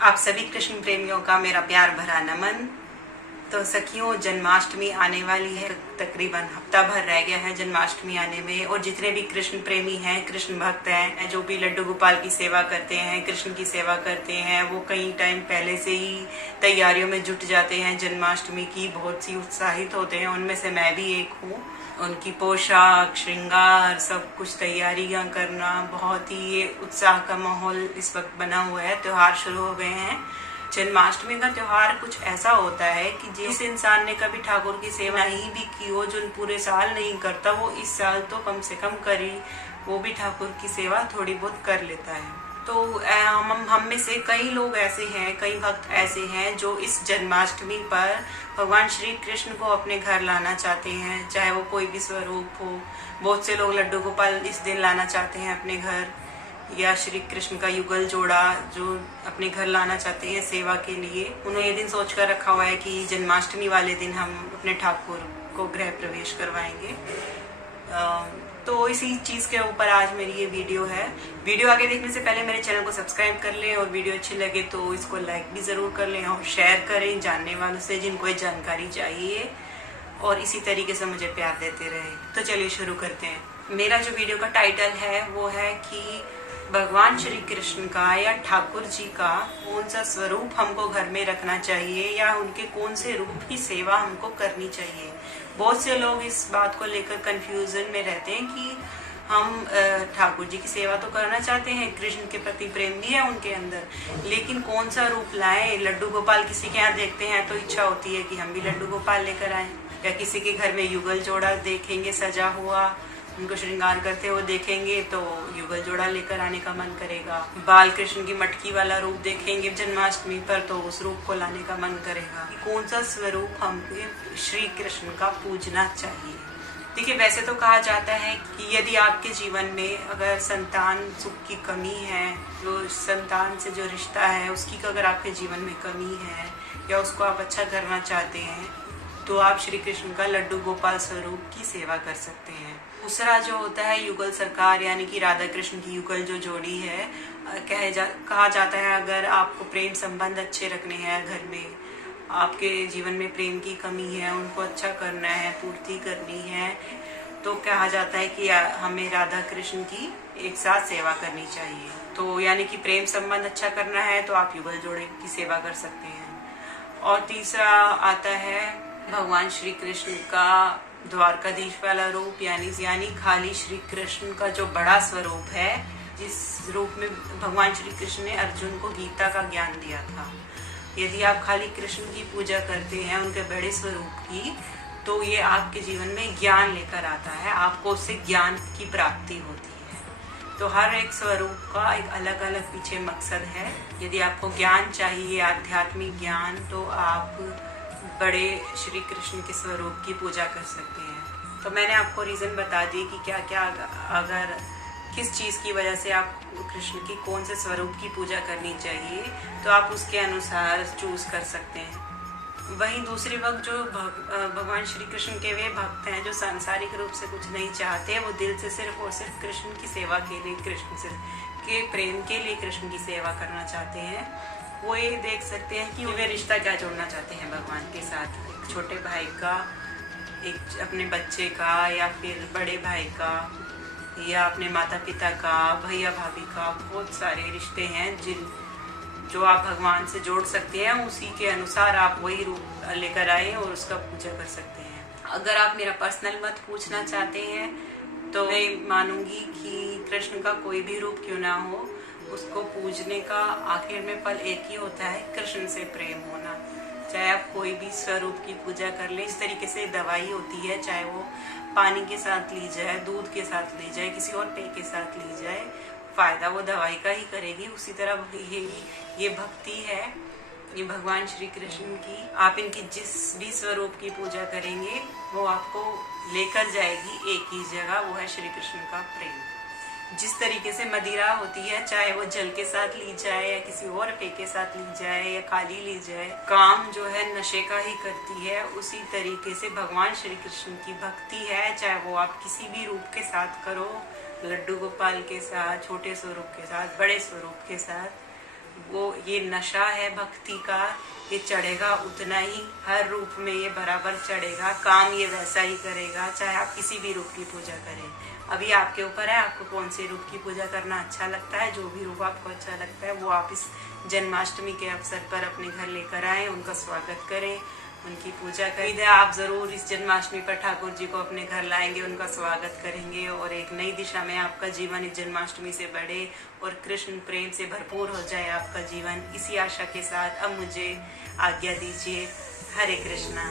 आप सभी कृष्ण प्रेमियों का मेरा प्यार भरा नमन। तो सखियों, जन्माष्टमी आने वाली है। तकरीबन हफ्ता भर रह गया है जन्माष्टमी आने में। और जितने भी कृष्ण प्रेमी हैं, कृष्ण भक्त हैं, जो भी लड्डू गोपाल की सेवा करते हैं, कृष्ण की सेवा करते हैं, वो कई टाइम पहले से ही तैयारियों में जुट जाते हैं। जन्माष्टमी की बहुत सी उत्साहित होते हैं, उनमें से मैं भी एक हूँ। उनकी पोशाक, श्रृंगार, सब कुछ तैयारियां करना, बहुत ही ये उत्साह का माहौल इस वक्त बना हुआ है। त्योहार शुरू हो गए हैं। जन्माष्टमी का त्योहार कुछ ऐसा होता है कि जिस इंसान ने कभी ठाकुर की सेवा नहीं भी की हो, जो पूरे साल नहीं करता, वो इस साल तो कम से कम करी, वो भी ठाकुर की सेवा थोड़ी बहुत कर लेता है। तो हम में से कई लोग ऐसे हैं, कई भक्त ऐसे हैं जो इस जन्माष्टमी पर भगवान श्री कृष्ण को अपने घर लाना चाहते हैं, चाहे वो कोई भी स्वरूप हो। बहुत से लोग लड्डू गोपाल इस दिन लाना चाहते हैं अपने घर, या श्री कृष्ण का युगल जोड़ा जो अपने घर लाना चाहते हैं सेवा के लिए। उन्होंने ये दिन सोच कर रखा हुआ है कि जन्माष्टमी वाले दिन हम अपने ठाकुर को गृह प्रवेश करवाएंगे। तो इसी चीज के ऊपर आज मेरी ये वीडियो है। वीडियो आगे देखने से पहले मेरे चैनल को सब्सक्राइब कर लें, और वीडियो अच्छी लगे तो इसको लाइक भी जरूर कर लें और शेयर करें जानने वालों से, जिनको ये जानकारी चाहिए, और इसी तरीके से मुझे प्यार देते रहे। तो चलिए शुरू करते हैं। मेरा जो वीडियो का टाइटल है वो है कि भगवान श्री कृष्ण का या ठाकुर जी का कौन सा स्वरूप हमको घर में रखना चाहिए, या उनके कौन से रूप की सेवा हमको करनी चाहिए। बहुत से लोग इस बात को लेकर कंफ्यूजन में रहते हैं कि हम ठाकुर जी की सेवा तो करना चाहते हैं, कृष्ण के प्रति प्रेम भी है उनके अंदर, लेकिन कौन सा रूप लाएं। लड्डू गोपाल किसी के यहाँ देखते हैं तो इच्छा होती है कि हम भी लड्डू गोपाल लेकर आए, या किसी के घर में युगल जोड़ा देखेंगे सजा हुआ, उनको श्रृंगार करते हुए देखेंगे तो युगल जोड़ा लेकर आने का मन करेगा। बाल कृष्ण की मटकी वाला रूप देखेंगे जन्माष्टमी पर तो उस रूप को लाने का मन करेगा। कौन सा स्वरूप हमको श्री कृष्ण का पूजना चाहिए। देखिए, वैसे तो कहा जाता है कि यदि आपके जीवन में अगर संतान सुख की कमी है, जो संतान से जो रिश्ता है उसकी अगर आपके जीवन में कमी है, या उसको आप अच्छा करना चाहते हैं, तो आप श्री कृष्ण का लड्डू गोपाल स्वरूप की सेवा कर सकते हैं। दूसरा जो होता है युगल सरकार, यानी कि राधा कृष्ण की युगल जो जोड़ी है, कहा जाता है अगर आपको प्रेम संबंध अच्छे रखने हैं, घर में आपके जीवन में प्रेम की कमी है, उनको अच्छा करना है, पूर्ति करनी है, तो कहा जाता है कि हमें राधा कृष्ण की एक साथ सेवा करनी चाहिए। तो यानी कि प्रेम संबंध अच्छा करना है तो आप युगल जोड़े की सेवा कर सकते हैं। और तीसरा आता है भगवान श्री कृष्ण का द्वारकाधीश वाला रूप, यानी खाली श्री कृष्ण का जो बड़ा स्वरूप है, जिस रूप में भगवान श्री कृष्ण ने अर्जुन को गीता का ज्ञान दिया था। यदि आप खाली कृष्ण की पूजा करते हैं, उनके बड़े स्वरूप की, तो ये आपके जीवन में ज्ञान लेकर आता है, आपको उससे ज्ञान की प्राप्ति होती है। तो हर एक स्वरूप का एक अलग अलग पीछे मकसद है। यदि आपको ज्ञान चाहिए, आध्यात्मिक ज्ञान, तो आप बड़े श्री कृष्ण के स्वरूप की पूजा कर सकते हैं। तो मैंने आपको रीजन बता दी कि क्या क्या अगर किस चीज की वजह से आप कृष्ण की कौन से स्वरूप की पूजा करनी चाहिए, तो आप उसके अनुसार चूज कर सकते हैं। वहीं दूसरी भक्त जो भगवान श्री कृष्ण के वे भक्त हैं जो सांसारिक रूप से कुछ नहीं चाहते, वो दिल से सिर्फ और सिर्फ कृष्ण की सेवा के लिए, कृष्ण से के प्रेम के लिए कृष्ण की सेवा करना चाहते हैं, वो ये देख सकते हैं कि वे रिश्ता क्या जोड़ना चाहते हैं भगवान के साथ। एक छोटे भाई का, एक अपने बच्चे का, या फिर बड़े भाई का, या अपने माता पिता का, भैया भाभी का, बहुत सारे रिश्ते हैं जो आप भगवान से जोड़ सकते हैं। उसी के अनुसार आप वही रूप लेकर आए और उसका पूजा कर सकते हैं। अगर आप मेरा पर्सनल मत पूछना चाहते हैं तो मैं मानूंगी कि कृष्ण का कोई भी रूप क्यों ना हो, उसको पूजने का आखिर में फल एक ही होता है, कृष्ण से प्रेम होना। चाहे आप कोई भी स्वरूप की पूजा कर ले, इस तरीके से दवाई होती है, चाहे वो पानी के साथ ली जाए, दूध के साथ ली जाए, किसी और पेय के साथ ली जाए, फायदा वो दवाई का ही करेगी। उसी तरह ये भक्ति है, ये भगवान श्री कृष्ण की, आप इनकी जिस भी स्वरूप की पूजा करेंगे वो आपको लेकर जाएगी एक ही जगह, वो है श्री कृष्ण का प्रेम। जिस तरीके से मदिरा होती है, चाहे वो जल के साथ ली जाए या किसी और पेय के साथ ली जाए या खाली ली जाए, काम जो है नशे का ही करती है। उसी तरीके से भगवान श्री कृष्ण की भक्ति है, चाहे वो आप किसी भी रूप के साथ करो, लड्डू गोपाल के साथ, छोटे स्वरूप के साथ, बड़े स्वरूप के साथ, वो ये नशा है भक्ति का, ये चढ़ेगा उतना ही, हर रूप में ये बराबर चढ़ेगा, काम ये वैसा ही करेगा, चाहे आप किसी भी रूप की पूजा करें। अभी आपके ऊपर है आपको कौन से रूप की पूजा करना अच्छा लगता है। जो भी रूप आपको अच्छा लगता है वो आप इस जन्माष्टमी के अवसर पर अपने घर लेकर आएं, उनका स्वागत करें, उनकी पूजा करें। आप जरूर इस जन्माष्टमी पर ठाकुर जी को अपने घर लाएंगे, उनका स्वागत करेंगे और एक नई दिशा में आपका जीवन इस जन्माष्टमी से बढ़े और कृष्ण प्रेम से भरपूर हो जाए आपका जीवन। इसी आशा के साथ अब मुझे आज्ञा दीजिए। हरे कृष्णा।